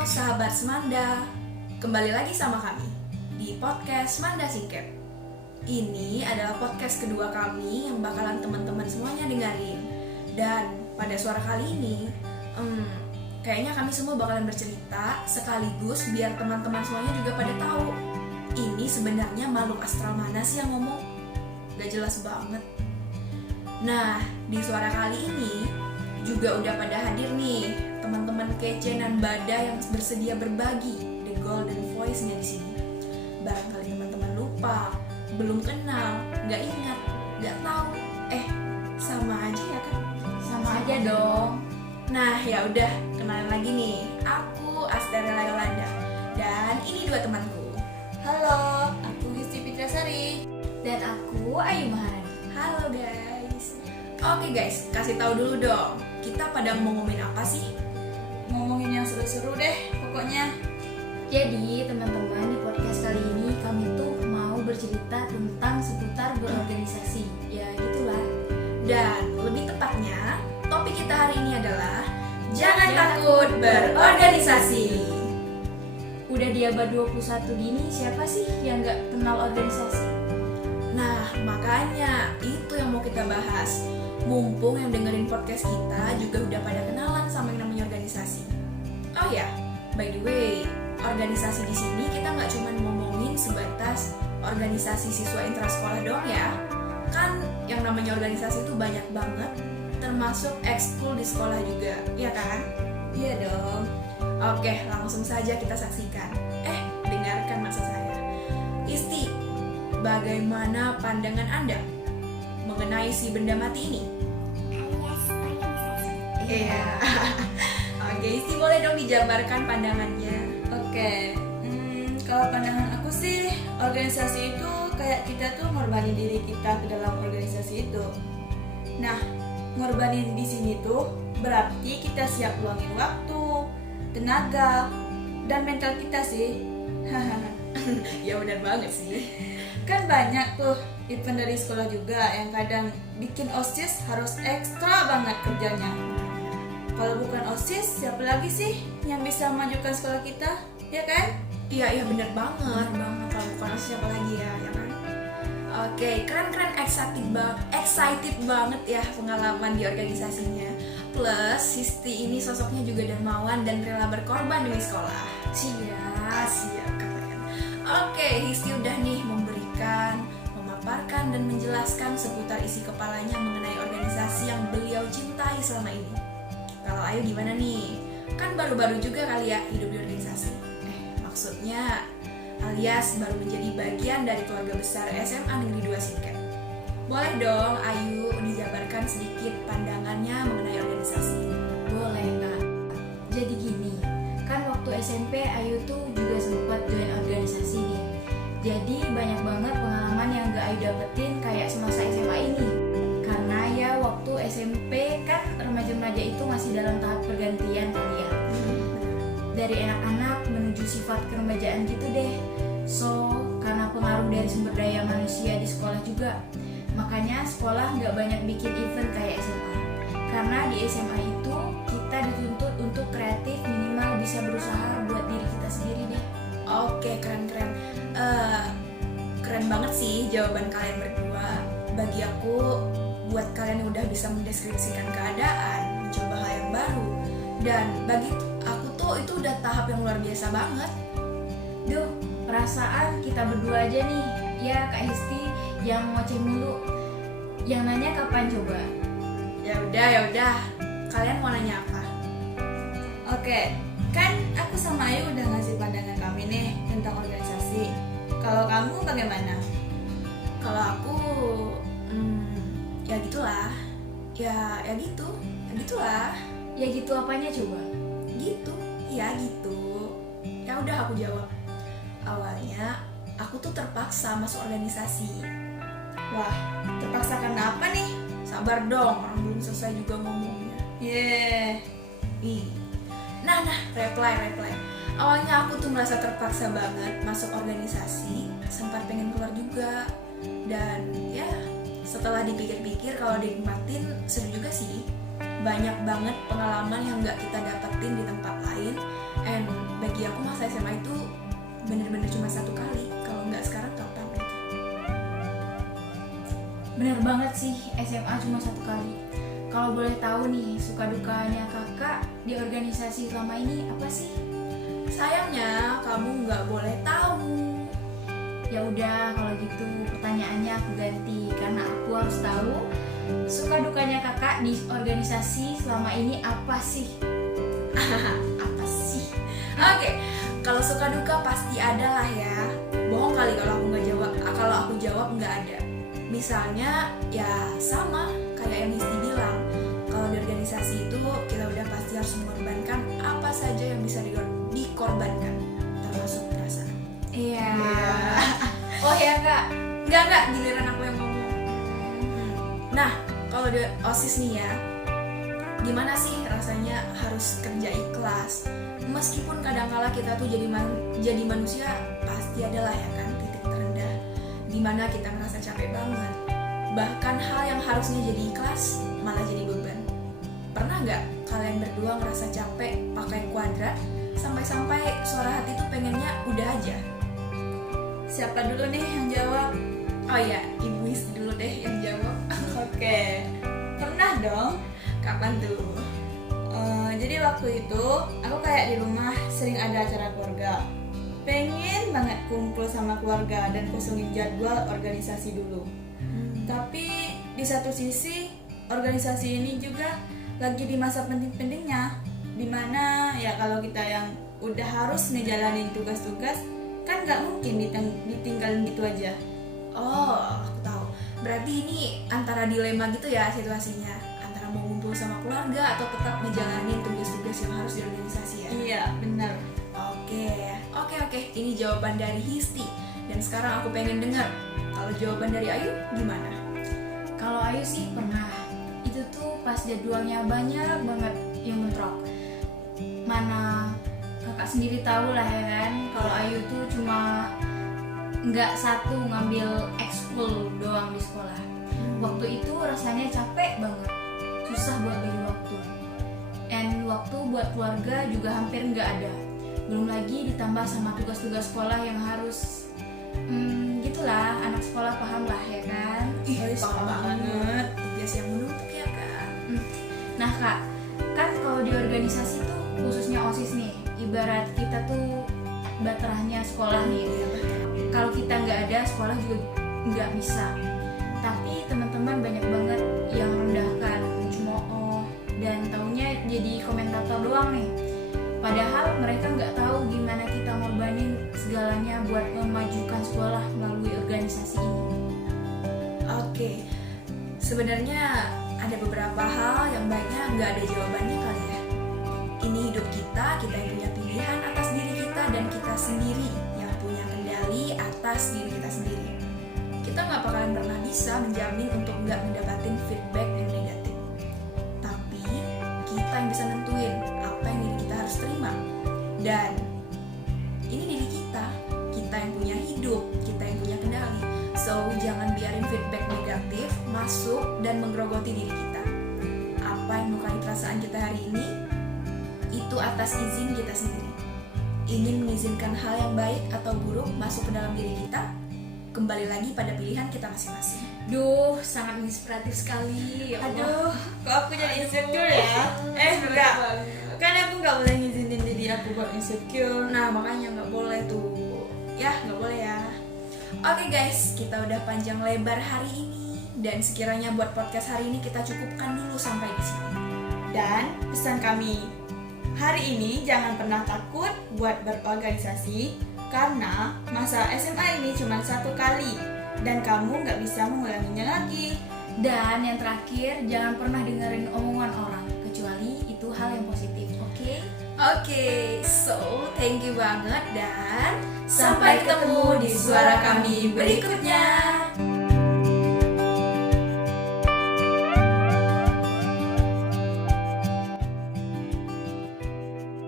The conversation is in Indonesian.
sahabat Semanda, kembali lagi sama kami di podcast Semanda Singkat. Ini adalah podcast kedua kami yang bakalan teman-teman semuanya dengerin. Dan pada suara kali ini, kayaknya kami semua bakalan bercerita sekaligus biar teman-teman semuanya juga pada tahu ini sebenarnya makhluk astral mana sih yang ngomong? Gak jelas banget. Nah, di suara kali ini juga udah pada hadir nih teman-teman kece dan bada yang bersedia berbagi the golden voice-nya di sini. Barangkali teman-teman lupa, belum kenal, nggak ingat, nggak tahu, sama aja ya kan? Sama aja dong. Nah ya udah, kenalin lagi nih, aku Asterela Yolanda dan ini dua temanku. Halo, aku Histi Fitrasari. Dan aku Ayu Maharani. Halo guys. Oke guys, kasih tahu dulu dong, kita pada mau ngomongin apa sih? Ngomongin yang seru-seru deh pokoknya. Jadi teman-teman, di podcast kali ini kami tuh mau bercerita tentang seputar berorganisasi. Ya gitulah. Dan lebih tepatnya, topik kita hari ini adalah Jangan takut berorganisasi. Udah di abad 21 gini, siapa sih yang gak kenal organisasi? Nah, makanya itu yang mau kita bahas. Mumpung yang dengerin podcast kita juga udah pada kenalan sama yang namanya organisasi. Oh ya, by the way, organisasi di sini kita nggak cuma ngomongin sebatas organisasi siswa intrasekolah doang ya. Kan yang namanya organisasi itu banyak banget, termasuk ekskul di sekolah juga, ya kan? Iya dong. Oke, langsung saja kita saksikan. Dengarkan maksud saya. Isti, bagaimana pandangan Anda mengenai si benda mati ini? Alias organisasi. Iya. Oke, Isti boleh dong dijabarkan pandangannya. Oke. Kalau pandangan aku sih, organisasi itu kayak kita tuh ngorbanin diri kita ke dalam organisasi itu. Nah, ngorbanin di sini tuh berarti kita siap luangin waktu, tenaga, dan mental kita sih. Ya benar banget sih. Kan banyak tuh event dari sekolah juga yang kadang bikin OSIS harus ekstra banget kerjanya. Kalau bukan OSIS, siapa lagi sih yang bisa memajukan sekolah kita? Ya kan? Iya benar banget. Kalau bukan siapa lagi ya kan? Oke, keren excited banget ya pengalaman di organisasinya. Plus, Sisti ini sosoknya juga dermawan dan rela berkorban demi sekolah. Siap katakan. Oke, Histi udah nih memaparkan dan menjelaskan seputar isi kepalanya mengenai organisasi yang beliau cintai selama ini. Kalau Ayu gimana nih? Kan baru-baru juga kali ya hidup di organisasi. Maksudnya alias baru menjadi bagian dari keluarga besar SMA Negeri 2 Singkat. Boleh dong Ayu dijabarkan sedikit pandangannya mengenai organisasi. Boleh Kak. Jadi gini, kan waktu SMP Ayu tuh juga sempat join organisasi nih. Jadi banyak banget pengalaman yang gak Ayu dapetin kayak semasa SMA ini. Karena ya waktu SMP kan remaja-remaja itu masih dalam tahap pergantian kali ya. Dari anak-anak menuju sifat keremajaan gitu deh. So, karena pengaruh dari sumber daya manusia di sekolah juga, makanya sekolah gak banyak bikin event kayak SMA. Karena di SMA itu kita dituntut untuk kreatif, minimal bisa berusaha buat diri kita sendiri deh. Oke, keren. Keren banget sih jawaban kalian berdua. Bagi aku, buat kalian yang udah bisa mendeskripsikan keadaan, mencoba hal yang baru, dan bagi aku tuh itu udah tahap yang luar biasa banget. Duh, perasaan kita berdua aja nih, ya Kak Histi yang ngoceh mulu. Yang nanya kapan coba? Ya udah. Kalian mau nanya apa? Oke, kan aku sama Ayu udah ngasih pandangan kami nih tentang organisasi. Kalau kamu bagaimana? Kalau aku, ya gitulah. Ya gitulah. Ya gitu apanya coba? Gitu. Ya udah aku jawab. Awalnya aku tuh terpaksa masuk organisasi. Wah, terpaksa karena apa nih? Sabar dong, orang belum selesai juga ngomongnya. Nah, reply. Awalnya aku tuh merasa terpaksa banget masuk organisasi, sempat pengen keluar juga. Dan ya, setelah dipikir-pikir kalau dinikmatin seru juga sih. banyak banget pengalaman yang nggak kita dapetin di tempat lain. And bagi aku masa SMA itu bener-bener cuma satu kali. Kalau nggak sekarang kapan gitu. Bener banget sih, SMA cuma satu kali. Kalau boleh tahu nih, suka dukanya kakak di organisasi selama ini apa sih? Sayangnya kamu nggak boleh tahu. Ya udah, kalau gitu pertanyaannya aku ganti karena aku harus tahu suka dukanya kakak di organisasi selama ini apa sih? Apa sih? Oke, kalau suka duka pasti ada lah ya. Bohong kali kalau aku nggak jawab. Kalau aku jawab nggak ada. Misalnya ya sama kayak yang Histi bilang. Kalau di organisasi itu kita udah pasti harus mengorbankan apa saja yang bisa dikorbankan, termasuk perasaan. Iya. Oh ya kak. Enggak, giliran aku yang ngomong. Nah, kalau di OSIS nih ya, gimana sih rasanya harus kerja ikhlas? Meskipun kadangkala kita tuh jadi manusia, pasti adalah ya kan titik terendah dimana kita merasa capek banget. Bahkan hal yang harusnya jadi ikhlas malah jadi beban. Pernah nggak kalian berdua ngerasa capek pakai kuadrat sampai-sampai suara hati tuh pengennya udah aja? Siapa dulu nih yang jawab? Oh ya, Ibu Histi dulu deh yang jawab. Oke, pernah dong. Kapan tuh? Jadi waktu itu aku kayak di rumah sering ada acara keluarga. Pengen banget kumpul sama keluarga dan kosongin jadwal organisasi dulu. Tapi di satu sisi organisasi ini juga lagi di masa penting-pentingnya, dimana ya kalau kita yang udah harus ngejalanin tugas-tugas kan nggak mungkin ditinggalin gitu aja. Oh, aku tahu. Berarti ini antara dilema gitu ya situasinya, antara mau ngumpul sama keluarga atau tetap ngejalanin tugas-tugas yang harus di organisasi ya. Iya, benar. Oke. Ini jawaban dari Histi. Dan sekarang aku pengen dengar kalau jawaban dari Ayu gimana? Kalau Ayu sih pernah. Itu tuh pas jadwalnya banyak banget yang bentrok. Mana kakak sendiri tahu lah ya kan, kalau Ayu tuh cuma nggak satu ngambil ekskul doang di sekolah. Waktu itu rasanya capek banget, susah buat bagi waktu. And waktu buat keluarga juga hampir nggak ada. Belum lagi ditambah sama tugas-tugas sekolah yang harus gitulah, anak sekolah paham lah ya kan. Paham banget. Tugas yang menuntut ya kan. Nah kak, kan kalau di organisasi tuh khususnya OSIS nih, ibarat kita tuh baterainya sekolah nih. Kalau kita nggak ada, sekolah juga nggak bisa. Tapi teman-teman banyak banget yang merendahkan, mencemooh, dan taunya jadi komentator doang nih. Padahal mereka nggak tahu gimana kita ngorbanin segalanya buat memajukan sekolah melalui organisasi ini. Oke. Sebenarnya ada beberapa hal yang baiknya nggak ada jawabannya kali ya. Ini hidup kita yang punya pilihan atas diri kita dan kita sendiri yang punya kendali atas diri kita sendiri. Kita nggak bakalan pernah bisa menjamin untuk nggak mendapatkan feedback yang negatif. Tapi kita yang bisa nentuin apa yang diri kita harus terima. Dan ini diri kita yang punya hidup, kita yang punya kendali. So jangan biarin feedback negatif masuk dan menggerogoti diri kita. Apa yang melukai perasaan kita hari ini itu atas izin kita sendiri. Ingin mengizinkan hal yang baik atau buruk masuk ke dalam diri kita, kembali lagi pada pilihan kita masing-masing. Duh, sangat inspiratif sekali. Ya Allah. Aduh, kok aku jadi insecure ya? Enggak. Kan aku nggak boleh ngizinin diri aku buat insecure. Nah makanya nggak boleh tuh. Ya nggak boleh ya. Oke guys, kita udah panjang lebar hari ini. Dan sekiranya buat podcast hari ini kita cukupkan dulu sampai di sini. Dan pesan kami, hari ini jangan pernah takut buat berorganisasi, karena masa SMA ini cuma satu kali dan kamu nggak bisa mengulanginya lagi. Dan yang terakhir, jangan pernah dengerin omongan orang, kecuali itu hal yang positif, oke? Oke, so thank you banget dan sampai ketemu di suara kami berikutnya.